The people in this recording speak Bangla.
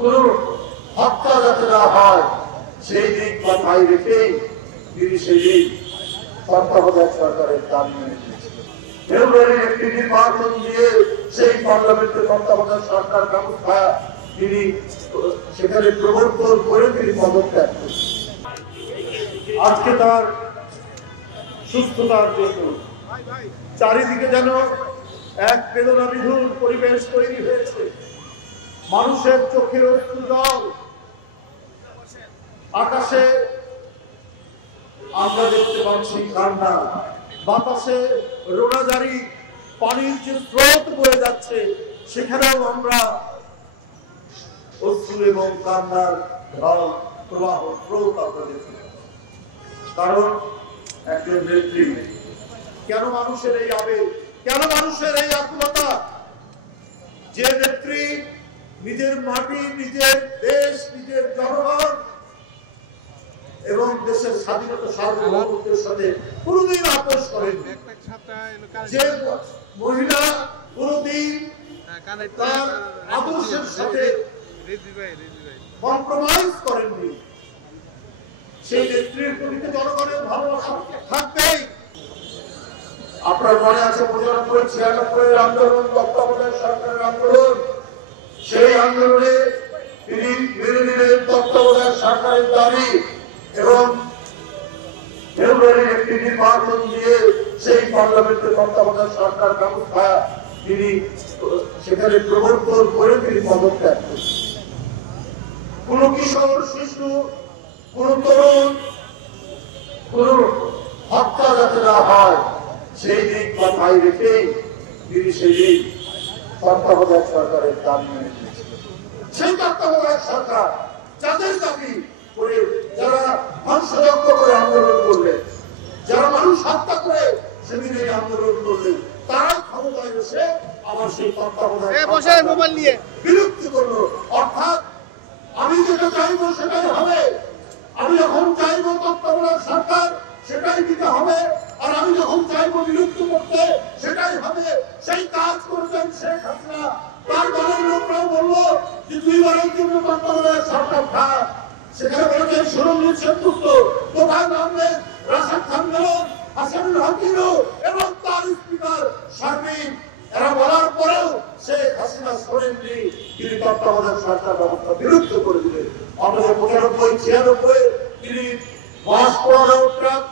কোন হত্যা যাতে না হয় সেই দিক মাথায় রেখেই তিনি সেই দিন তত্ত্বাবধায়ক সরকারের দাবি মেনে নিয়েছিলেন। ফেব্রুয়ারির একটি নির্বাচন দিয়ে সেই পার্লামেন্টের তত্ত্বাবধায়ক সরকার ব্যবস্থা তিনি সেখানে প্রবর্তন করে তিনি পদত্যাগ করেছেন। আজকে তার সুস্থতার জন্য চারিদিকে যেন এক বেদনা বিধুর পরিবেশ তৈরি হয়েছে। মানুষের চোখে অশ্রু জল, আকাশে আমরা দেখতে পাচ্ছি কান্না, বাতাসে রোনাজারি, পানির যে স্রোত বয়ে যাচ্ছে সেখানেও আমরা অশ্রু এবং কান্নার ঢল প্রবাহ স্রোত আমরা দেখি। কারণ একজন নেত্রী, কেন মানুষের এই আবেগ, কেন মানুষের এই আকুলতা? যে নেত্রী নিজের মাটি, নিজের দেশ, নিজের জনগণ এবং দেশের স্বাধীনতা সার্বভৌমত্বের সাথে কোনদিন আপোষ করেননি, যে মহিলা কোনদিন তার আদর্শের সাথে কম্প্রোমাইজ করেননি, সেই নেত্রীর প্রতি জনগণের ভালোবাসা থাকবেই। আপনার মনে আছে 95-96 আন্দোলন, তত্ত্বাবধায়ক সরকারের আন্দোলন। সেই আন্দোলনে তিনি মেনে নিলেন তত্ত্বাবধায়ক সরকারের দাবি এবং ফেব্রুয়ারির একটি নির্বাচন দিয়ে সেই পার্লামেন্টের তত্ত্বাবধায়ক সরকার ব্যবস্থা তিনি সেখানে প্রবর্তন করে তিনি পদত্যাগ করেছেন। কোন কিশোর, শিশু, কোন তরুণ, কোন হত্যা যাতে না হয় সেই দিক মাথায় রেখেই তিনি সেই দিন তত্ত্বাবধায়ক সরকারের দাবি মেনে নিয়েছিলেন। সেই তত্ত্বাবধায়ক সরকার যাদের দাবি করে, যারা ধ্বংসযজ্ঞ করে আন্দোলন করলেন, যারা মানুষ হত্যা করে সেদিন এই আন্দোলন করলেন, তারাই ক্ষমতায় এসে আবার সেই তত্ত্বাবধায়ক বিলুপ্তি করলো। অর্থাৎ আমি যেটা চাইবো সেটাই হবে, আমি যখন চাইবো তত্ত্বাবধায়ক সরকার সেটাই দিতে হবে, আর আমি যখন চাইবো বিলুপ্ত করতে সেটাই হবে। সেই কাজ করেছেন শেখ হাসিনা। তার দলের লোকরাও বললো যে 2 বারের জন্য তত্ত্বাবধায়ক সরকার থাক। সেখানে বলেছেন সুরঞ্জিত সেনগুপ্ত, কোথায় নামলেন রাশেদ খান মেনন, হাসানুল হকিরও এবং তার স্পিকার শারমিন। এরা বলার পরেও শেখ হাসিনা শোনেননি, তিনি তত্ত্বাবধায়ক সরকার ব্যবস্থা বিলুপ্ত করে দিলেন। 95-96 তিনি বাস করানো ট্রাক